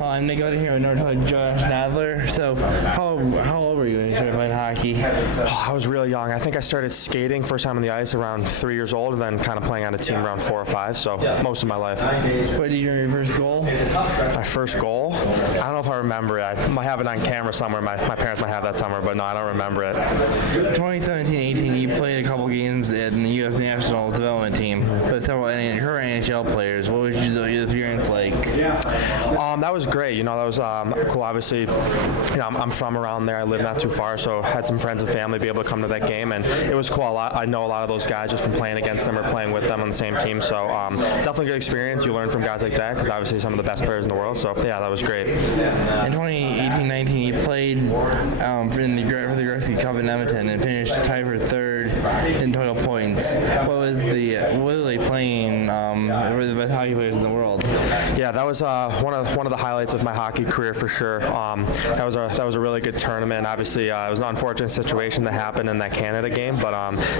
I'm Nick here with Walleye-Josh Nodler. So, how old were you when you started playing hockey? I was really young. I think I started skating first time on the ice around 3 years old, and then kind of playing on a team around 4 or 5. So most of my life. What did you remember your first goal? My first goal? I don't know if I remember it. I might have it on camera somewhere. My parents might have that somewhere, but no, I don't remember it. 2017-18, you played a couple games in the U.S. National Development Team with several current NHL players. What was your experience like? That was great. That was cool. Obviously, I'm from around there. I live not too far, so had some friends and family be able to come to that game, and it was cool. I know a lot of those guys just from playing against them or playing with them on the same team. So definitely a good experience. You learn from guys like that because obviously some of the best players in the world. So yeah, that was great. In 2018-19, you played for the Gretzky Cup in Edmonton and finished tied for third in total points. What were they playing? Were the best hockey players in the world? Yeah, that was one of the highlights of my hockey career for sure. That was a really good tournament. Obviously, it was an unfortunate situation that happened in that Canada game, but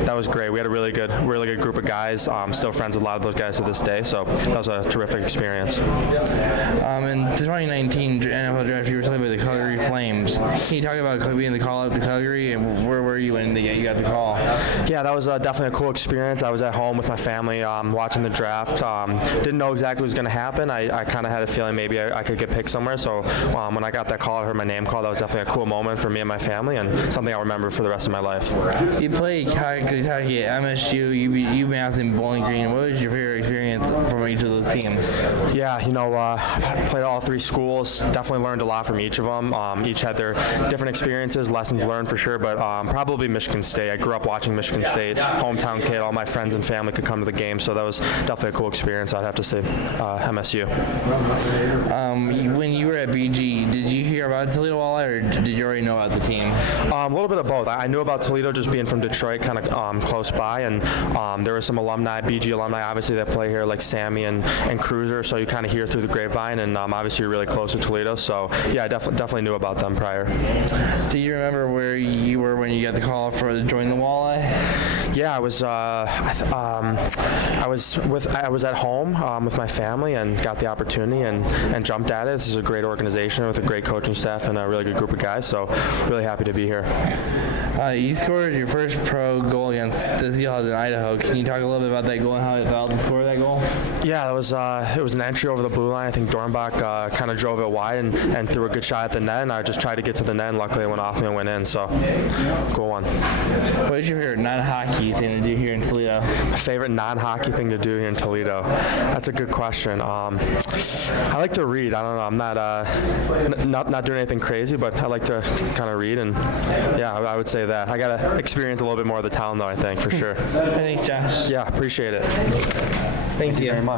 that was great. We had a really good group of guys. Still friends with a lot of those guys to this day. So that was a terrific experience. In the 2019 NFL draft, you were selected by the Calgary Flames. Can you talk about being the call out to Calgary, and where were you when you got the call? Yeah, that was definitely a cool experience. I was at home with my family watching the draft. Didn't know exactly what was going to happen. I kind of had a feeling maybe I could get picked somewhere. So when I got that call, I heard my name called. That was definitely a cool moment for me and my family, and something I'll remember for the rest of my life. You played hockey at MSU, UMass, and Bowling Green. What was your favorite experience from each of those teams? Yeah, I played all 3 schools. Definitely learned a lot from each of them. Each had their different experiences, lessons learned for sure, but probably Michigan State. I grew up watching Michigan State, hometown kid. All my friends and family could come to the game, so that was definitely a cool experience, I'd have to say. MSU. When you were at BG, did you hear about Toledo Walleye, or did you already know about the team? A little bit of both. I knew about Toledo just being from Detroit, kind of close by, and there were some BG alumni, obviously, that play here, like Sammy and Cruiser, so you kind of hear through the grapevine, and obviously you're really close to Toledo, so yeah, I definitely knew about them prior. Do you remember where you were when you got the call to join the Walleye? Yeah, I was at home with my family and got the opportunity and jumped at it. This is a great organization with a great coaching staff and a really good group of guys, so really happy to be here. You scored your first pro goal against the Seahawks in Idaho. Can you talk a little bit about that goal and how it felt to score that goal? Yeah, it was an entry over the blue line. I think Dornbach kind of drove it wide and threw a good shot at the net, and I just tried to get to the net, and luckily it went off me and went in, so cool one. What is your favorite non-hockey thing to do here in Toledo? My favorite non-hockey thing to do here in Toledo? That's a good question. I like to read. I don't know. I'm not doing anything crazy, but I like to kind of read, and yeah, I would say that. I got to experience a little bit more of the town, though, I think, for sure. Thanks, Josh. Yeah, appreciate it. Thank you very much.